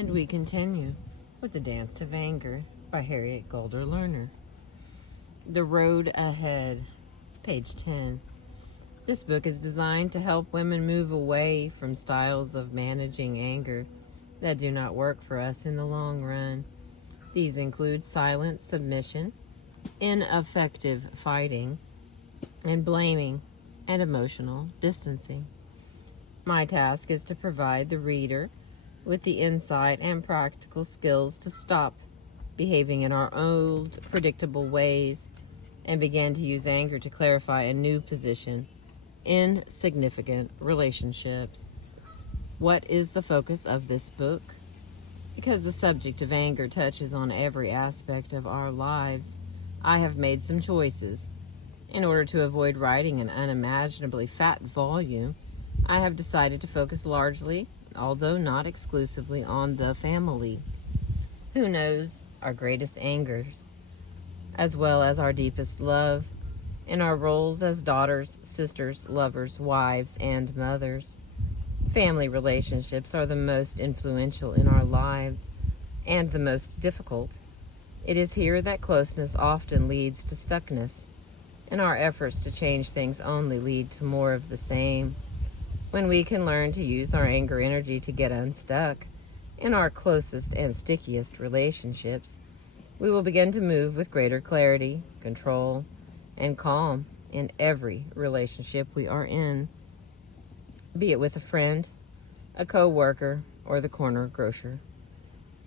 And we continue with The Dance of Anger by Harriet Golder Lerner. The Road Ahead, page 10. This book is designed to help women move away from styles of managing anger that do not work for us in the long run. These include silent submission, ineffective fighting, and blaming and emotional distancing. My task is to provide the reader with the insight and practical skills to stop behaving in our old, predictable ways and begin to use anger to clarify a new position in significant relationships. What is the focus of this book? Because the subject of anger touches on every aspect of our lives, I have made some choices. In order to avoid writing an unimaginably fat volume, I have decided to focus largely, although not exclusively, on the family. Who knows our greatest angers, as well as our deepest love, in our roles as daughters, sisters, lovers, wives, and mothers. Family relationships are the most influential in our lives and the most difficult. It is here that closeness often leads to stuckness, and our efforts to change things only lead to more of the same. When we can learn to use our anger energy to get unstuck in our closest and stickiest relationships, we will begin to move with greater clarity, control, and calm in every relationship we are in, be it with a friend, a co-worker, or the corner grocer.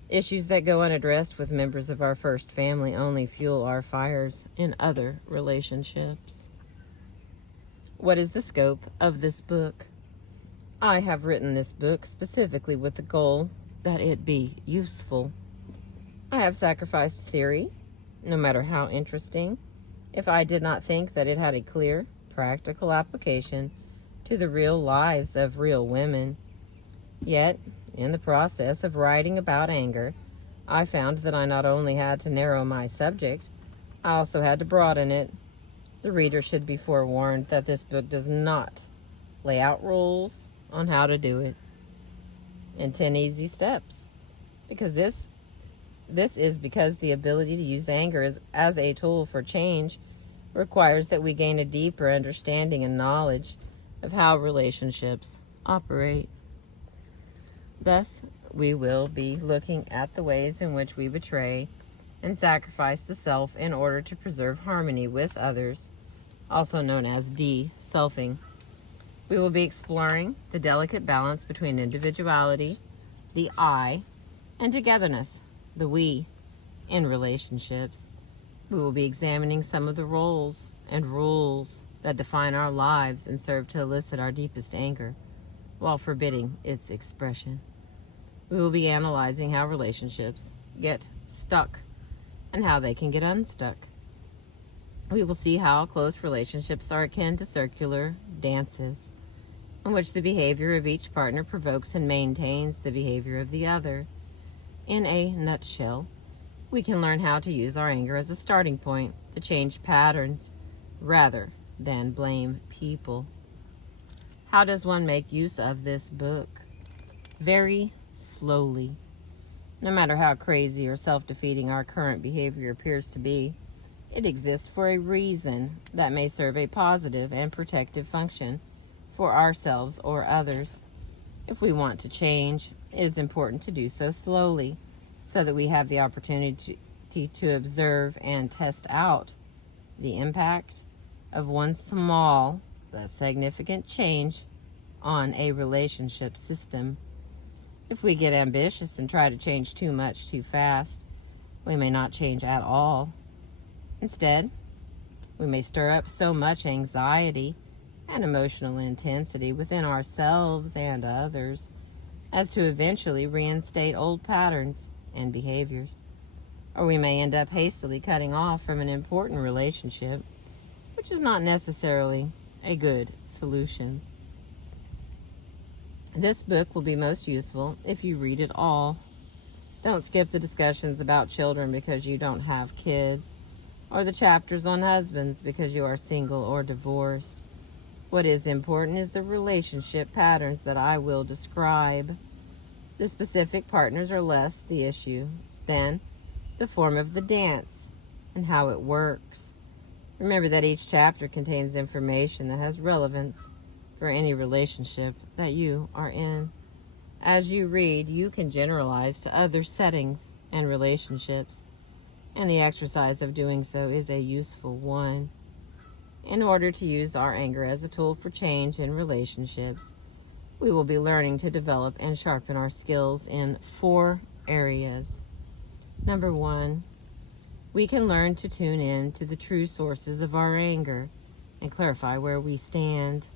Issues that go unaddressed with members of our first family only fuel our fires in other relationships. What is the scope of this book? I have written this book specifically with the goal that it be useful. I have sacrificed theory, no matter how interesting, if I did not think that it had a clear, practical application to the real lives of real women. Yet, in the process of writing about anger, I found that I not only had to narrow my subject, I also had to broaden it. The reader should be forewarned that this book does not lay out rules on how to do it in 10 easy steps, because this is because the ability to use anger as a tool for change requires that we gain a deeper understanding and knowledge of how relationships operate. Thus, we will be looking at the ways in which we betray and sacrifice the self in order to preserve harmony with others, also known as de-selfing. We will be exploring the delicate balance between individuality, the I, and togetherness, the we, in relationships. We will be examining some of the roles and rules that define our lives and serve to elicit our deepest anger, while forbidding its expression. We will be analyzing how relationships get stuck and how they can get unstuck. We will see how close relationships are akin to circular dances, in which the behavior of each partner provokes and maintains the behavior of the other. In a nutshell, we can learn how to use our anger as a starting point to change patterns rather than blame people. How does one make use of this book? Very slowly. No matter how crazy or self-defeating our current behavior appears to be, it exists for a reason that may serve a positive and protective function for ourselves or others. If we want to change, it is important to do so slowly, so that we have the opportunity to observe and test out the impact of one small but significant change on a relationship system. If we get ambitious and try to change too much too fast, we may not change at all. Instead, we may stir up so much anxiety and emotional intensity within ourselves and others as to eventually reinstate old patterns and behaviors. Or we may end up hastily cutting off from an important relationship, which is not necessarily a good solution. This book will be most useful if you read it all. Don't skip the discussions about children because you don't have kids, or the chapters on husbands because you are single or divorced. What is important is the relationship patterns that I will describe. The specific partners are less the issue than the form of the dance and how it works. Remember that each chapter contains information that has relevance for any relationship that you are in. As you read, you can generalize to other settings and relationships, and the exercise of doing so is a useful one. In order to use our anger as a tool for change in relationships, we will be learning to develop and sharpen our skills in 4 areas. Number 1, we can learn to tune in to the true sources of our anger and clarify where we stand.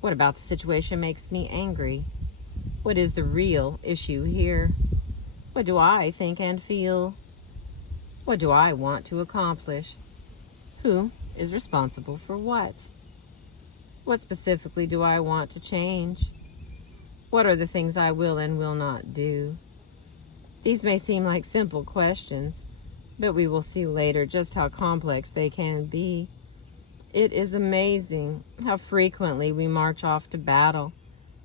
What about the situation makes me angry? What is the real issue here? What do I think and feel? What do I want to accomplish? Who is responsible for what? What specifically do I want to change? What are the things I will and will not do? These may seem like simple questions, but we will see later just how complex they can be. It is amazing how frequently we march off to battle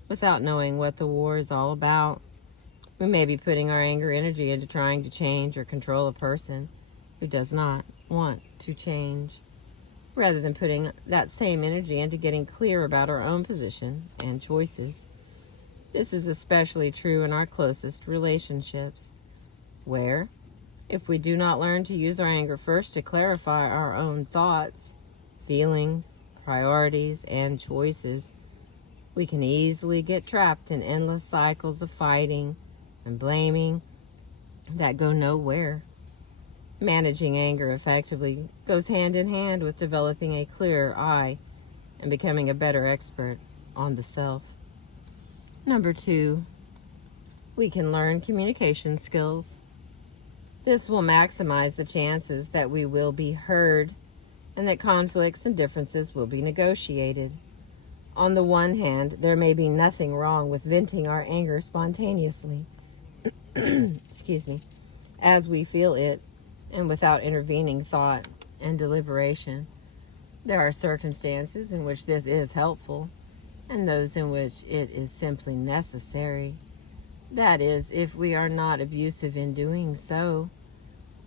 without knowing what the war is all about. We may be putting our anger energy into trying to change or control a person who does not want to change, rather than putting that same energy into getting clear about our own position and choices. This is especially true in our closest relationships, where, if we do not learn to use our anger first to clarify our own thoughts, feelings, priorities, and choices, we can easily get trapped in endless cycles of fighting and blaming that go nowhere. Managing anger effectively goes hand in hand with developing a clearer eye and becoming a better expert on the self. Number 2, we can learn communication skills. This will maximize the chances that we will be heard and that conflicts and differences will be negotiated. On the one hand, there may be nothing wrong with venting our anger spontaneously, excuse me, as we feel it, and without intervening thought and deliberation. There are circumstances in which this is helpful, and those in which it is simply necessary. That is, if we are not abusive in doing so.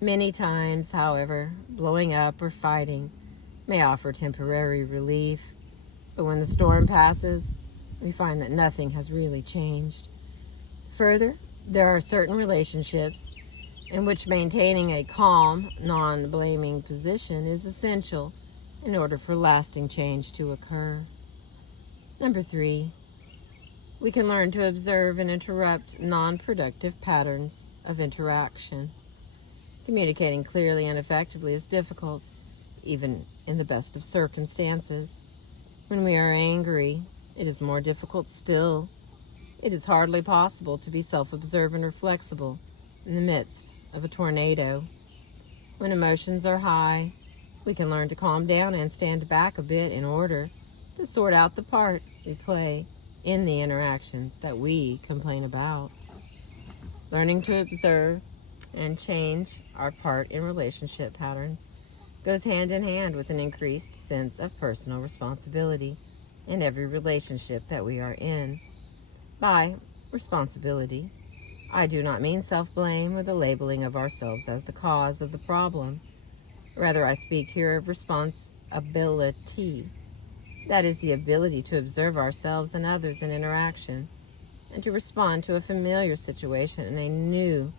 Many times, however, blowing up or fighting may offer temporary relief, but when the storm passes, we find that nothing has really changed. Further, there are certain relationships in which maintaining a calm, non-blaming position is essential in order for lasting change to occur. Number 3, we can learn to observe and interrupt non-productive patterns of interaction. Communicating clearly and effectively is difficult, even in the best of circumstances. When we are angry, it is more difficult still. It is hardly possible to be self-observant or flexible in the midst of a tornado. When emotions are high, we can learn to calm down and stand back a bit in order to sort out the part we play in the interactions that we complain about. Learning to observe and change our part in relationship patterns goes hand in hand with an increased sense of personal responsibility in every relationship that we are in. By responsibility, I do not mean self-blame or the labeling of ourselves as the cause of the problem. Rather, I speak here of responsibility. That is the ability to observe ourselves and others in interaction and to respond to a familiar situation in a new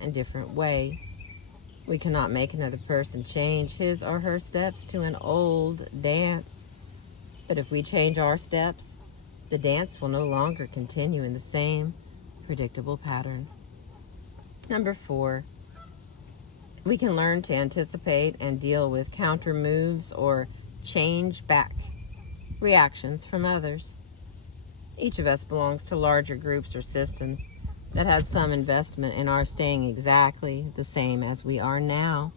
and different way. We cannot make another person change his or her steps to an old dance. But if we change our steps, the dance will no longer continue in the same predictable pattern. Number 4, we can learn to anticipate and deal with counter moves or change back reactions from others. Each of us belongs to larger groups or systems that has some investment in our staying exactly the same as we are now.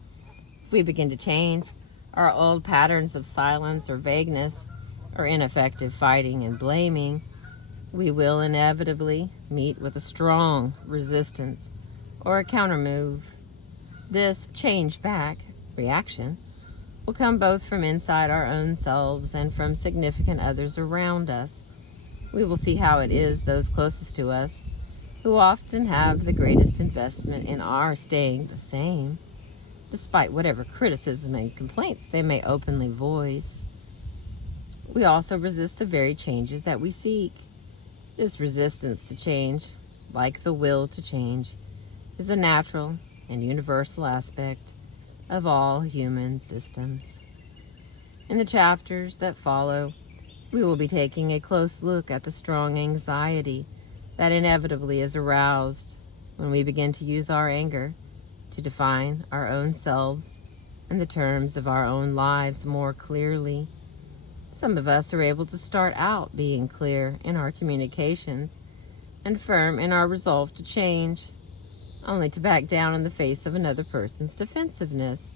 If we begin to change our old patterns of silence or vagueness or ineffective fighting and blaming, we will inevitably meet with a strong resistance or a counter move. This change back reaction will come both from inside our own selves and from significant others around us. We will see how it is those closest to us who often have the greatest investment in our staying the same, despite whatever criticism and complaints they may openly voice. We also resist the very changes that we seek. This resistance to change, like the will to change, is a natural and universal aspect of all human systems. In the chapters that follow, we will be taking a close look at the strong anxiety that inevitably is aroused when we begin to use our anger to define our own selves and the terms of our own lives more clearly. Some of us are able to start out being clear in our communications and firm in our resolve to change, only to back down in the face of another person's defensiveness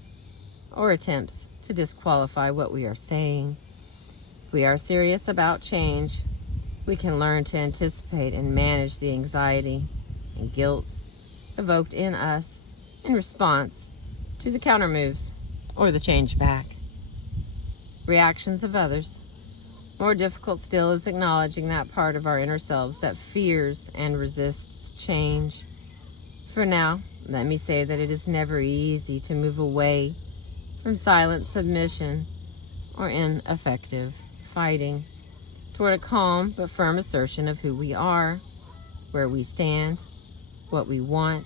or attempts to disqualify what we are saying. If we are serious about change, we can learn to anticipate and manage the anxiety and guilt evoked in us in response to the countermoves or the change back. Reactions of others. More difficult still is acknowledging that part of our inner selves that fears and resists change. For now, let me say that it is never easy to move away from silent submission or ineffective fighting toward a calm but firm assertion of who we are, where we stand, what we want,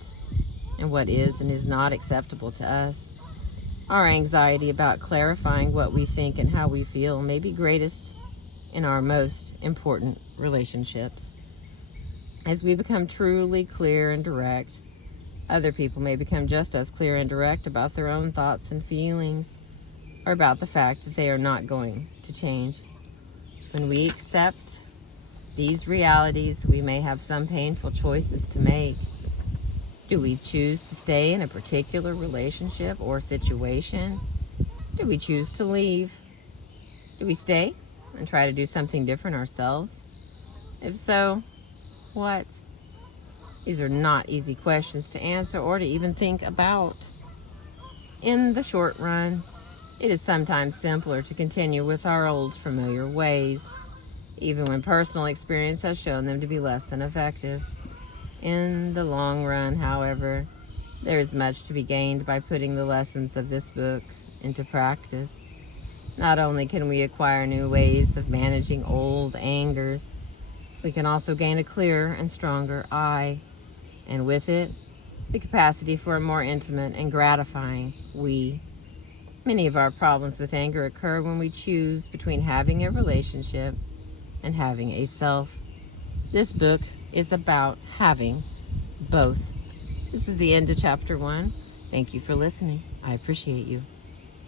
and what is and is not acceptable to us. Our anxiety about clarifying what we think and how we feel may be greatest in our most important relationships. As we become truly clear and direct, other people may become just as clear and direct about their own thoughts and feelings, or about the fact that they are not going to change. When we accept these realities, we may have some painful choices to make. Do we choose to stay in a particular relationship or situation? Do we choose to leave? Do we stay and try to do something different ourselves? If so, what? These are not easy questions to answer or to even think about. In the short run, it is sometimes simpler to continue with our old familiar ways, even when personal experience has shown them to be less than effective. In the long run, however, there is much to be gained by putting the lessons of this book into practice. Not only can we acquire new ways of managing old angers, we can also gain a clearer and stronger I, and with it, the capacity for a more intimate and gratifying we. Many of our problems with anger occur when we choose between having a relationship and having a self. This book is about having both. This is the end of chapter 1. Thank you for listening. I appreciate you.